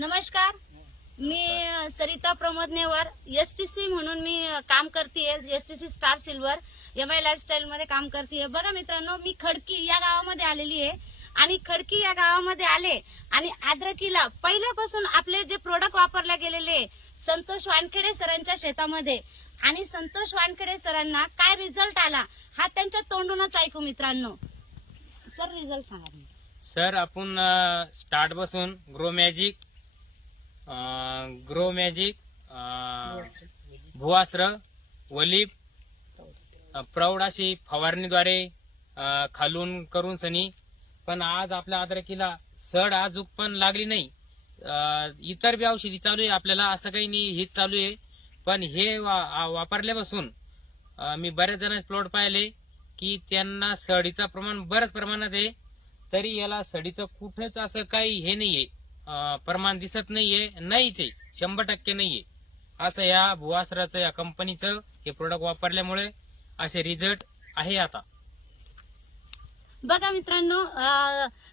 नमस्कार, मी सरिता प्रमोद नेवार एसटीसी म्हणून मी काम करतेय. STC star silver MI lifestyle मध्ये काम करतेय. बघा मित्रांनो, मी खडकी या गावामध्ये आलेली आहे आणि खडकी या गावामध्ये आले आणि अद्रकीला पहिल्यापासून आपले जे प्रोडक्ट वापरले गेलेले संतोष वानखेडे सरांच्या शेतामध्ये आणि संतोष वानखेडे सरांना काय रिझल्ट आला हा त्यांच्या तोंडूनच ऐकू. मित्रांनो, सर रिझल्ट सांगा. सर, आपण स्टार्ट बसून ग्रो मॅजिक भुआस्त्र वलीप प्रौढ अशी फवारणीद्वारे खालून करून सनी, पण आज आपल्या अद्रकीला सड आजूक पण लागली नाही. इतर बी औषधी चालू आहे आपल्याला, असं काही नाही हेच चालू आहे. पण हे वापरल्यापासून मी बऱ्याच जणांचे प्लॉट पाहिले की त्यांना सडीचं प्रमाण बऱ्याच प्रमाणात आहे. तरी याला सडीचं कुठंच असं काही हे नाहीये, प्रमाण दिसत नाहीये, नाहीच आहे, 100% नाहीये. असं या भुआस्त्राचं या कंपनीचं हे प्रोडक्ट वापरल्यामुळे असे रिझल्ट आहे. आता बघा मित्रांनो,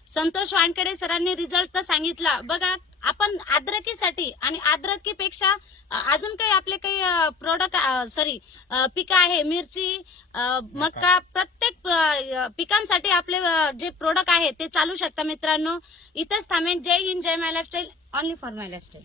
संतोष वानखेडे सरांनी रिझल्ट तर सांगितला. बघा, आपण अद्रकीसाठी आणि अद्रकीपेक्षा अजून काही आपले काही प्रोडक्ट पिकं आहे, मिरची, मका, प्रत्येक पिकांसाठी आपले जे प्रोडक्ट आहे ते चालू शकता. मित्रांनो, इथंच थांबेन. जय हिंद, जय my lifestyle, only for my lifestyle.